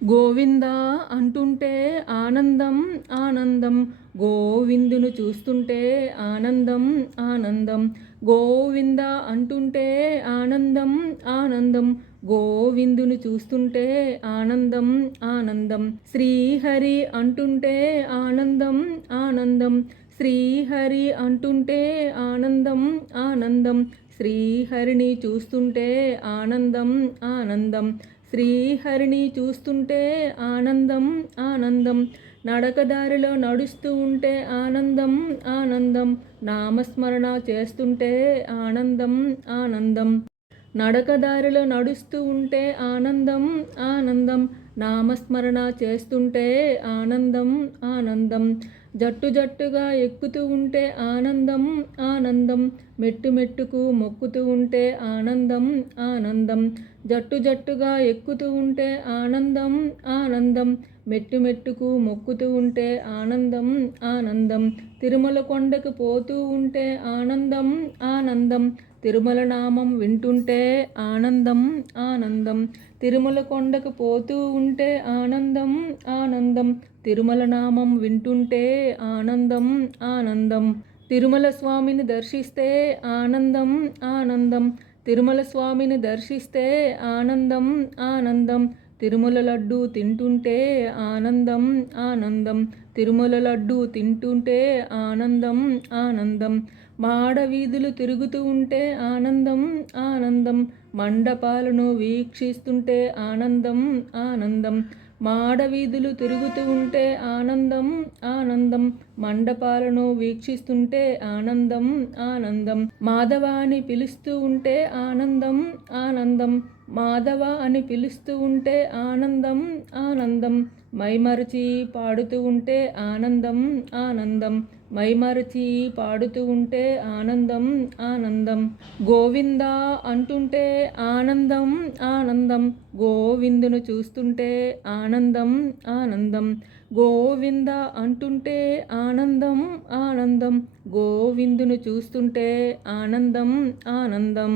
గోవింద అంటుంటే ఆనందం ఆనందం, గోవిందును చూస్తుంటే ఆనందం ఆనందం. గోవింద అంటుంటే ఆనందం ఆనందం, గోవిందును చూస్తుంటే ఆనందం ఆనందం. శ్రీహరి అంటుంటే ఆనందం ఆనందం, శ్రీహరి అంటుంటే ఆనందం ఆనందం. శ్రీహరిని చూస్తుంటే ఆనందం ఆనందం, శ్రీహరిని చూస్తుంటే ఆనందం ఆనందం. నడకదారిలో నడుస్తూ ఉంటే ఆనందం ఆనందం, నామస్మరణ చేస్తుంటే ఆనందం ఆనందం. నడకదారిలో నడుస్తూ ఉంటే ఆనందం ఆనందం, నామస్మరణ చేస్తుంటే ఆనందం ఆనందం. జట్టు జట్టుగా ఎక్కుతూ ఉంటే ఆనందం ఆనందం, మెట్టు మెట్టుకు మొక్కుతూ ఉంటే ఆనందం ఆనందం. జట్టు జట్టుగా ఎక్కుతూ ఉంటే ఆనందం ఆనందం, మెట్టు మెట్టుకు మొక్కుతూ ఉంటే ఆనందం ఆనందం. తిరుమల కొండకు పోతూ ఉంటే ఆనందం ఆనందం, తిరుమల నామం వింటుంటే ఆనందం ఆనందం. తిరుమల కొండకు పోతూ ఉంటే ఆనందం ఆనందం, తిరుమల నామం వింటుంటే ఆనందం ఆనందం. తిరుమల స్వామిని దర్శిస్తే ఆనందం ఆనందం, తిరుమల స్వామిని దర్శిస్తే ఆనందం ఆనందం. తిరుమల లడ్డు తింటుంటే ఆనందం ఆనందం, తిరుమల లడ్డు తింటుంటే ఆనందం ఆనందం. మాడ వీధులు తిరుగుతూ ఉంటే ఆనందం ఆనందం, మండపాలను వీక్షిస్తుంటే ఆనందం ఆనందం. మాడ వీధులు తిరుగుతూ ఉంటే ఆనందం ఆనందం, మండపాలను వీక్షిస్తుంటే ఆనందం ఆనందం. మాధవ అని పిలుస్తూ ఉంటే ఆనందం ఆనందం, మాధవ అని పిలుస్తూ ఉంటే ఆనందం ఆనందం. మైమరచి పాడుతూ ఉంటే ఆనందం ఆనందం, మైమరచి పాడుతూ ఉంటే ఆనందం ఆనందం. గోవింద అంటుంటే ఆనందం ఆనందం, గోవిందును చూస్తుంటే ఆనందం ఆనందం. గోవింద అంటుంటే ఆనందం ఆనందం, గోవిందును చూస్తుంటే ఆనందం ఆనందం.